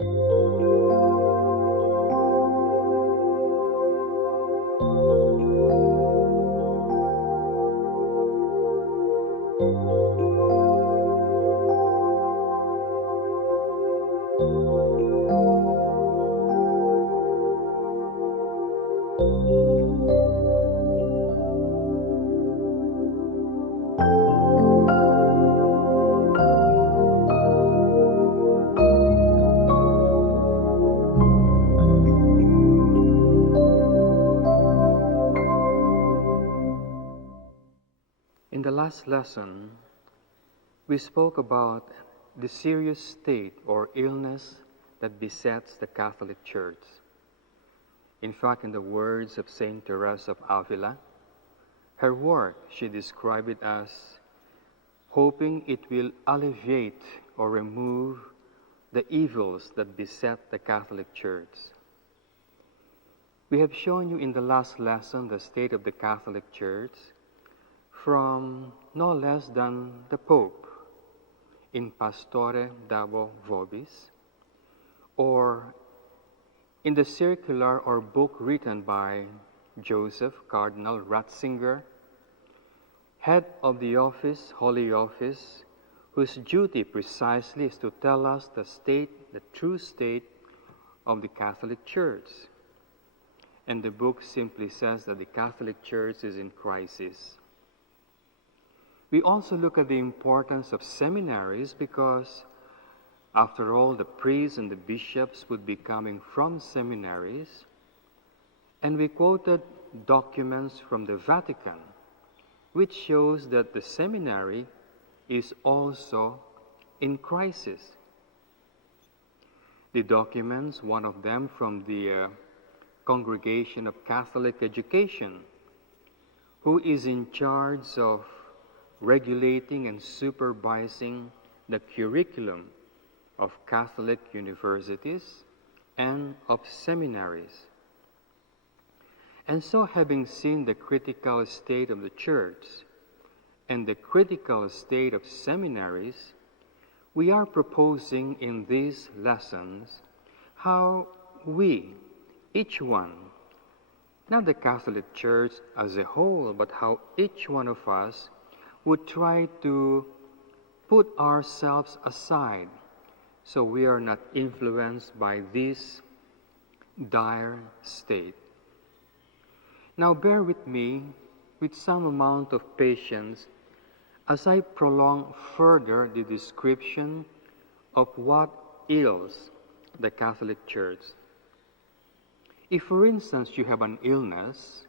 In the last lesson, we spoke about the serious state or illness that besets the Catholic Church. In fact, in the words of Saint Teresa of Avila, her work, she described it as hoping it will alleviate or remove the evils that beset the Catholic Church. We have shown you in the last lesson the state of the Catholic Church from no less than the Pope in Pastore Dabo Vobis, or in the circular or book written by Joseph Cardinal Ratzinger, head of the office, Holy Office, whose duty precisely is to tell us the state, the true state of the Catholic Church. And the book simply says that the Catholic Church is in crisis. We also look at the importance of seminaries because, after all, the priests and the bishops would be coming from seminaries. And we quoted documents from the Vatican, which shows that the seminary is also in crisis. The documents, one of them from the Congregation of Catholic Education, who is in charge of regulating and supervising the curriculum of Catholic universities and of seminaries. And so, having seen the critical state of the Church and the critical state of seminaries, we are proposing in these lessons how we, each one, not the Catholic Church as a whole, but how each one of us would try to put ourselves aside so we are not influenced by this dire state. Now bear with me with some amount of patience as I prolong further the description of what ails the Catholic Church. If, for instance, you have an illness,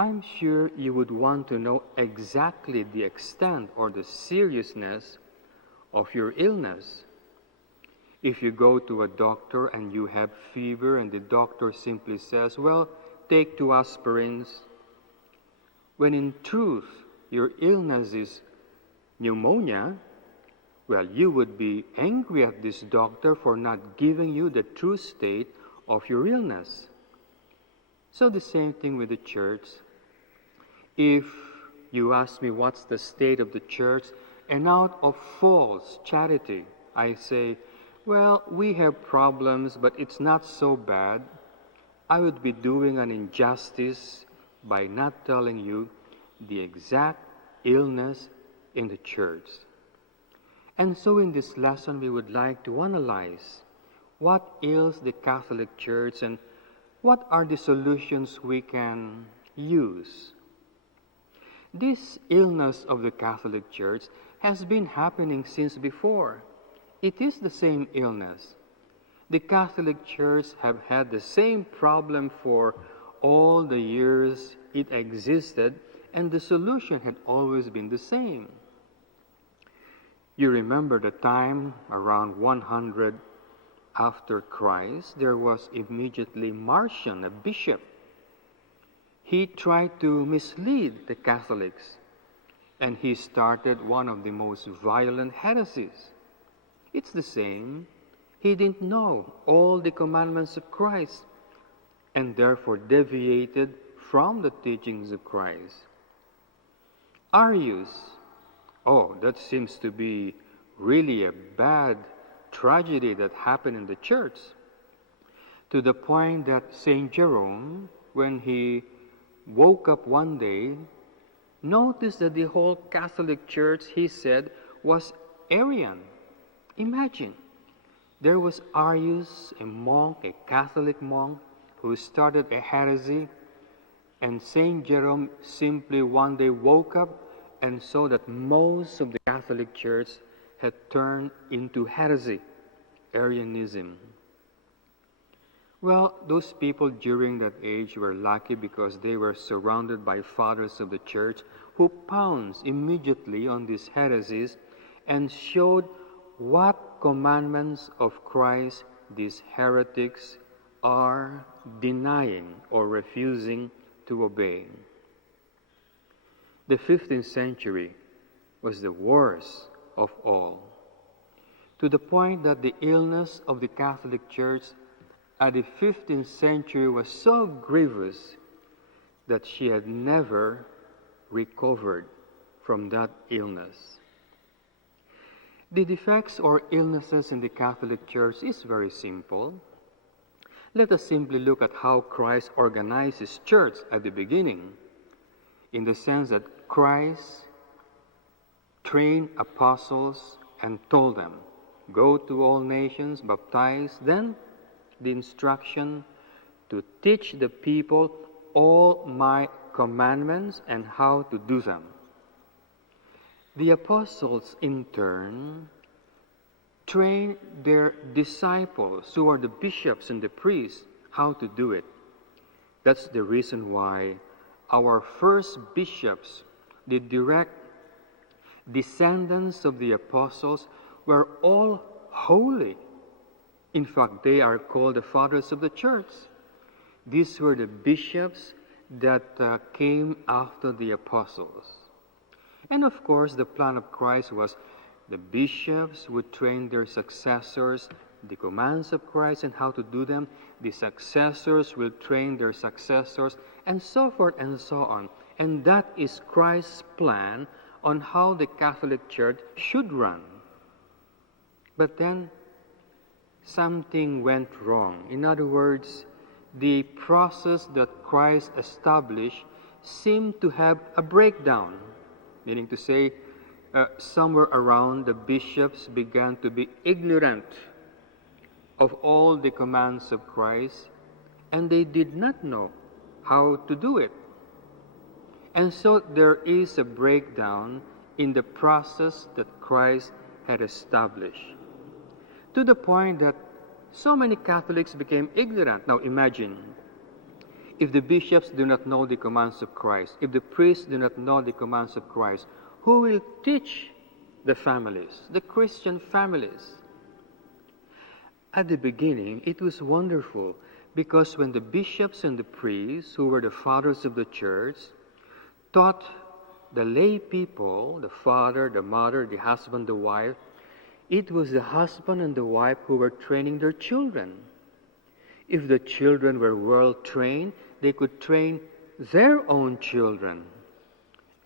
I'm sure you would want to know exactly the extent or the seriousness of your illness. If you go to a doctor and you have fever and the doctor simply says, well, take 2 aspirins, when in truth your illness is pneumonia, well, you would be angry at this doctor for not giving you the true state of your illness. So the same thing with the church. If you ask me what's the state of the church, and out of false charity, I say, well, we have problems, but it's not so bad, I would be doing an injustice by not telling you the exact illness in the church. And so in this lesson, we would like to analyze what ails the Catholic Church and what are the solutions we can use. This illness of the Catholic Church has been happening since before. It is the same illness. The Catholic Church have had the same problem for all the years it existed, and the solution had always been the same. You remember the time around 100 after Christ, there was immediately Marcion, a bishop. He tried to mislead the Catholics, and he started one of the most violent heresies. It's the same. He didn't know all the commandments of Christ, and therefore deviated from the teachings of Christ. Arius, that seems to be really a bad tragedy that happened in the church, to the point that St. Jerome, when he woke up one day, noticed that the whole Catholic Church, he said, was Arian. Imagine, there was Arius, a monk, a Catholic monk, who started a heresy, and St. Jerome simply one day woke up and saw that most of the Catholic Church had turned into heresy, Arianism. Well, those people during that age were lucky because they were surrounded by fathers of the church who pounced immediately on these heresies and showed what commandments of Christ these heretics are denying or refusing to obey. The 15th century was the worst of all, to the point that the illness of the Catholic Church at the 15th century was so grievous that she had never recovered from that illness. The defects or illnesses in the Catholic Church is very simple. Let us simply look at how Christ organized His church at the beginning, in the sense that Christ trained apostles and told them, "Go to all nations, baptize." Then the instruction to teach the people all my commandments and how to do them. The apostles, in turn, train their disciples, who are the bishops and the priests, how to do it. That's the reason why our first bishops, the direct descendants of the apostles, were all holy. In fact, they are called the fathers of the church. These were the bishops that came after the apostles. And of course, the plan of Christ was the bishops would train their successors the commands of Christ and how to do them. The successors will train their successors, and so forth and so on. And that is Christ's plan on how the Catholic Church should run. But then, something went wrong. In other words, the process that Christ established seemed to have a breakdown, meaning to say, somewhere around the bishops began to be ignorant of all the commands of Christ, and they did not know how to do it. And so there is a breakdown in the process that Christ had established, to the point that so many Catholics became ignorant. Now imagine, if the bishops do not know the commands of Christ, if the priests do not know the commands of Christ, who will teach the families, the Christian families? At the beginning, it was wonderful, because when the bishops and the priests, who were the fathers of the church, taught the lay people, the father, the mother, the husband, the wife, it was the husband and the wife who were training their children. If the children were well trained, they could train their own children.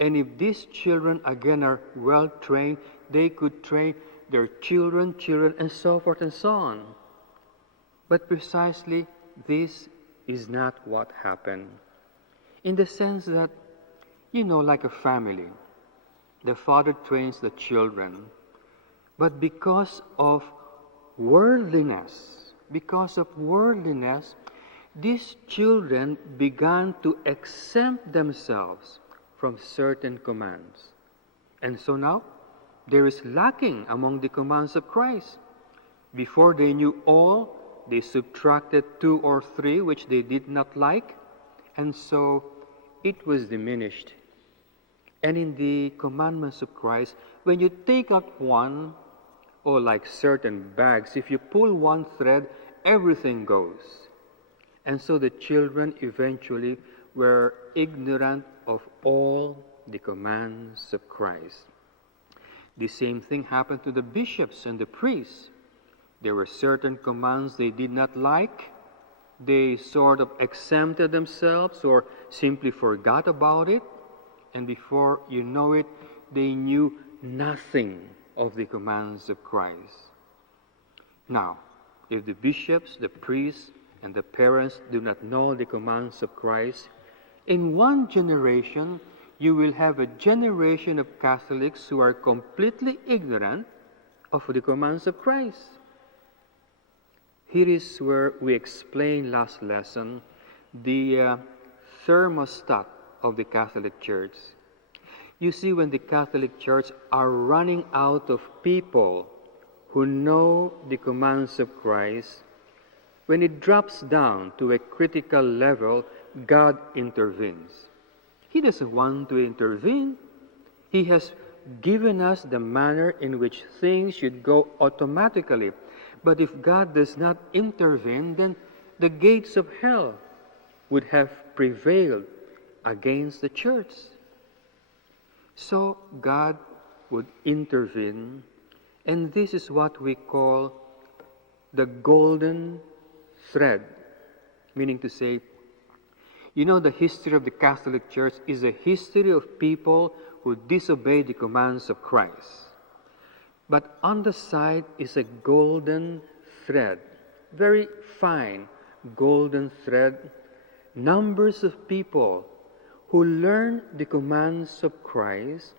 And if these children again are well trained, they could train their children, and so forth and so on. But precisely this is not what happened. In the sense that, like a family, the father trains the children, but because of worldliness, these children began to exempt themselves from certain commands. And so now, there is lacking among the commands of Christ. Before they knew all, they subtracted 2 or 3 which they did not like, and so it was diminished. And in the commandments of Christ, when you take out one, or like certain bags, if you pull one thread, everything goes. And so the children eventually were ignorant of all the commands of Christ. The same thing happened to the bishops and the priests. There were certain commands they did not like. They sort of exempted themselves or simply forgot about it. And before you know it, they knew nothing of the commands of Christ. Now, if the bishops, the priests, and the parents do not know the commands of Christ, in one generation you will have a generation of Catholics who are completely ignorant of the commands of Christ. Here is where we explained last lesson the thermostat of the Catholic Church. You see, when the Catholic Church are running out of people who know the commands of Christ, when it drops down to a critical level, God intervenes. He doesn't want to intervene. He has given us the manner in which things should go automatically. But if God does not intervene, then the gates of hell would have prevailed against the church. So God would intervene, and this is what we call the golden thread, meaning to say, you know, the history of the Catholic Church is a history of people who disobey the commands of Christ. But on the side is a golden thread, very fine golden thread, numbers of people who learn the commands of Christ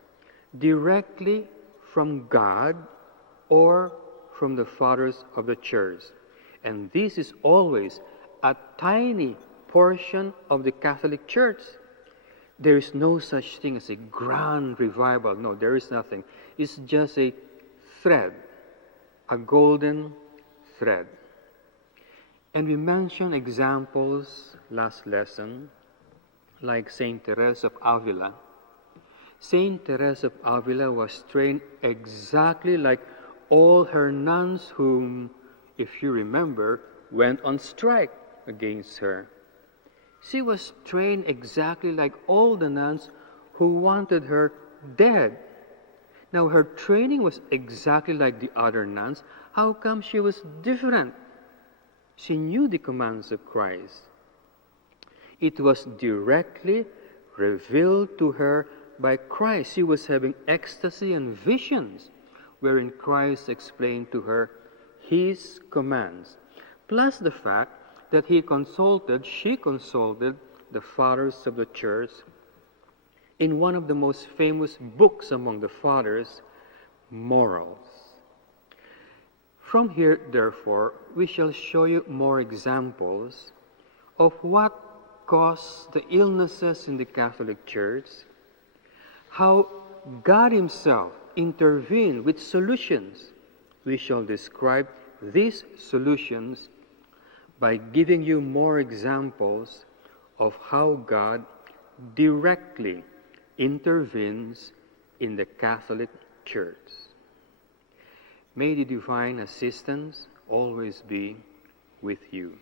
directly from God or from the fathers of the church. And this is always a tiny portion of the Catholic Church. There is no such thing as a grand revival. No, there is nothing. It's just a thread, a golden thread. And we mentioned examples last lesson, like Saint Teresa of Avila. Saint Teresa of Avila was trained exactly like all her nuns whom, if you remember, went on strike against her. She was trained exactly like all the nuns who wanted her dead. Now, her training was exactly like the other nuns. How come she was different? She knew the commands of Christ. It was directly revealed to her by Christ. She was having ecstasy and visions wherein Christ explained to her His commands, plus the fact that she consulted the fathers of the church in one of the most famous books among the fathers, Morals. From here, therefore, we shall show you more examples of what caused the illnesses in the Catholic Church, how God Himself intervened with solutions. We shall describe these solutions by giving you more examples of how God directly intervenes in the Catholic Church. May the divine assistance always be with you.